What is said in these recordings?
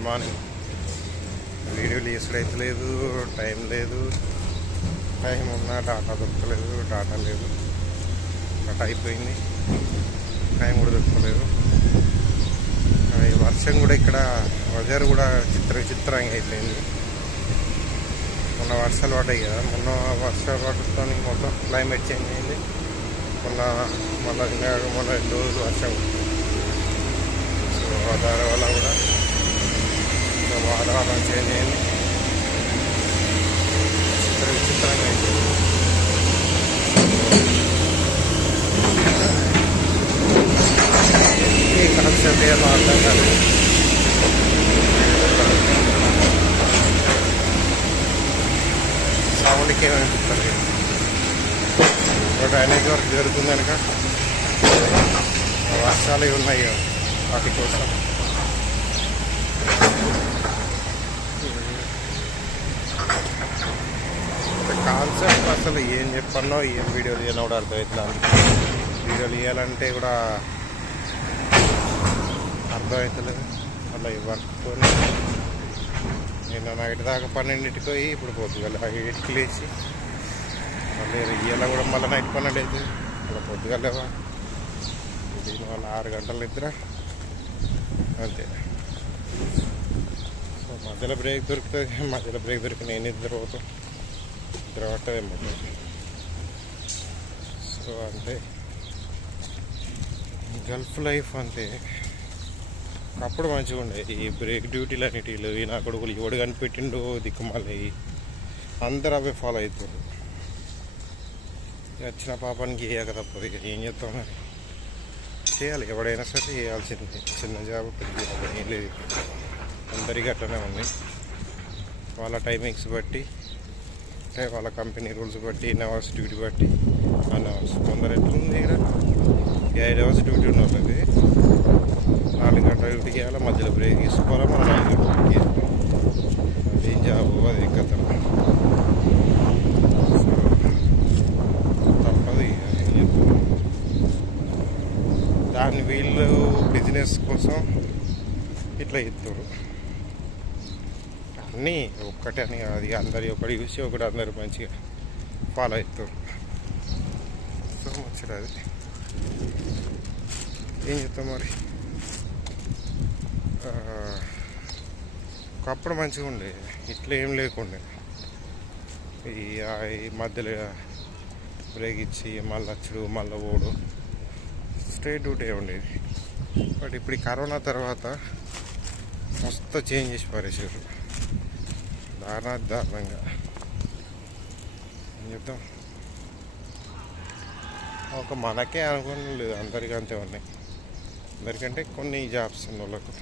Good morning వీడియోలు చేసుడైతే లేదు time లేదు. టైం ఉన్నా డాటా దొరకలేదు డాటా లేదు. డాటా అయిపోయింది. టైం కూడా దొరకలేదు. వర్షం కూడా ఇక్కడ వెదర్ కూడా చిత్ర విచిత్రంగా అయిపోయింది. మొన్న వర్షాలు పడ్డాయి కదా మొన్న వర్షాలు పడటంతో మొత్తం క్లైమేట్ చేంజ్ అయింది. మొన్న మళ్ళీ ఇంకా మొన్న రెండు రోజులు వర్షం సో దాని వల్ల కూడా ఇంకా వాతావరణం చేంజ్ అయింది చిత్ర విచిత్రంగా అయింది ఈ కాన్సెప్ట్ ఏమో అర్థం కాలేదు సౌండ్కి ఏమనిపిస్తుంది డ్రైనేజ్ వర్క్ జరుగుతుంది కనుక వర్షాలు ఇవి ఉన్నాయి కదా, వాటి కోసం కాన్సెప్ట్ అసలు ఏం చెప్పన్నో ఏం వీడియో తీయాలో కూడా అర్థమవుతుంది వీడియోలు తీయాలంటే కూడా అర్థమవుతలేదు అలా వర్క్ నేను నైట్ దాకా పన్నెండింటికి పోయి ఇప్పుడు పొద్దుగాల ఎయిట్కి లేచి మళ్ళీ ఇయ్యాల కూడా మళ్ళీ నైట్ పన్నెండు అవుతుంది ఇప్పుడు పొద్దుగలేవా దీనివల్ల ఆరు గంటల నిద్ర. అంతే. సో మధ్యలో బ్రేక్ దొరుకుతుంది మధ్యలో బ్రేక్ దొరికి నేను నిద్ర పోతాం నిద్ర సో అంటే గల్ఫ్ లైఫ్ అంతే అప్పుడు మంచిగా ఉండే. ఈ బ్రేక్ డ్యూటీలు అనేటిలు ఈ నా కొడుకులు ఎవడు కనిపెట్టిండో దిక్కుమాలి అందరు అవే ఫాలో అవుతారు వచ్చిన పాపానికి చేయక తప్పదు ఇక ఏం చేస్తాం మరి? చేయాలి ఎవడైనా సరే చేయాల్సింది. చిన్న జాబ్ పెద్ద జాబ్ ఏం లేదు. అందరికీ అట్లనే ఉంది. వాళ్ళ టైమింగ్స్ బట్టి అంటే వాళ్ళ కంపెనీ రూల్స్ బట్టి ఎన్ అవర్స్ డ్యూటీ బట్టి వన్ అవర్స్ కొందరు ఎట్లుంది ఇక్కడ? ఎయిట్ అవర్స్ డ్యూటీ ఉన్న వాళ్ళది నాలుగు గంటల డ్యూటీ చేయాలి? మధ్యలో బ్రేక్ తీసుకోవాలి? మనం నాలుగు గంటల డ్యూటీ చేయాలి జాబ్? అది కథ తప్పదు. దాన్ని వీళ్ళు బిజినెస్ కోసం ఇట్లా ఇస్తారు అన్నీ ఒక్కటే అని అది అందరి ఒకటి చూసి ఒకటి అందరు మంచిగా ఫాలో అవుతారు సో మంచిది అది. ఏం చెప్తాం మరి? ఒకప్పుడు మంచిగా ఉండే. ఇట్లా ఏం లేకుండే. ఈ ఈ మధ్యలో బ్రేక్ ఇచ్చి మళ్ళీ వచ్చుడు మళ్ళీ ఓడు. స్ట్రైట్ డ్యూటీ ఉండేది. బట్ ఇప్పుడు ఈ కరోనా తర్వాత మస్తు చేంజ్ చేసి పారేసారు దారుణ దారుణంగా ఏం చెప్తాం? ఒక మనకే అనుకోవడం లేదు అందరికీ అంతే ఉన్నాయి. అందరికంటే కొన్ని జాబ్స్ ఉన్న వాళ్ళకు.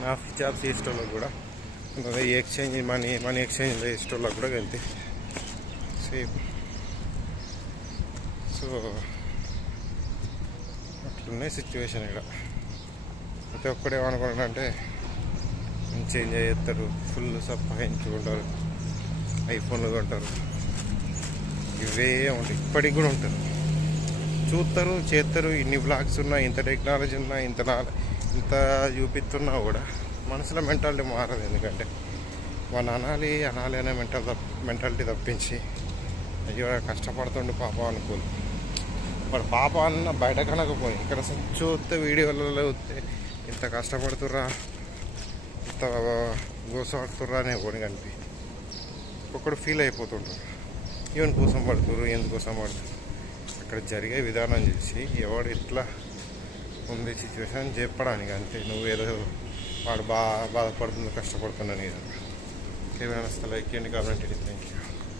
హాఫ్ జాబ్స్ చేసే కూడా. ఈ ఎక్స్చేంజ్ మనీ మనీ ఎక్స్చేంజ్ చేసే కూడా వెళ్తే. సేమ్ సో అట్లున్నాయి సిచ్యువేషన్ ఇక్కడ. ప్రతి ఒక్కడు అంటే చేంజ్ చేస్తారు ఫుల్ సంపాదించుకుంటారు ఐఫోన్లు కొంటారు. ఇవే ఉంటాయి. ఇప్పటికి కూడా ఉంటారు చూస్తారు చేస్తారు. ఇన్ని బ్లాగ్స్ ఉన్నా ఇంత టెక్నాలజీ ఉన్నా ఇంత నా- ఇంత చూపిస్తున్నా కూడా మనసులో మెంటాలిటీ మారదు. ఎందుకంటే వాళ్ళు అనాలి అనాలి అనే మెంటల్ మెంటాలిటీ తప్పించి అయ్యో కష్టపడుతుండు పాపం అనుకోదు వాడు పాప అన్న బయట కనకపోయి ఇక్కడ చూస్తే వీడియోలలో చూస్తే ఇంత కష్టపడుతుర్రా? ఇంత గోసపడుతుర్రా అనే కొన్ని కనిపి? ఒక్కొక్కడు ఫీల్ అయిపోతుంటారు ఈవెన్ కోసం పడుతురు ఎందుకోసం పడుతురు? అక్కడ జరిగే విధానం చేసి ఎవడు ఇట్లా ఉంది సిచ్యువేషన్ చెప్పడానికి అంతే. నువ్వు ఏదో వాడు బా బాధపడుతుంది కష్టపడుతున్నాను ఏదో. కేవలం లైక్ చేయండి కామెంట్ థ్యాంక్ యూ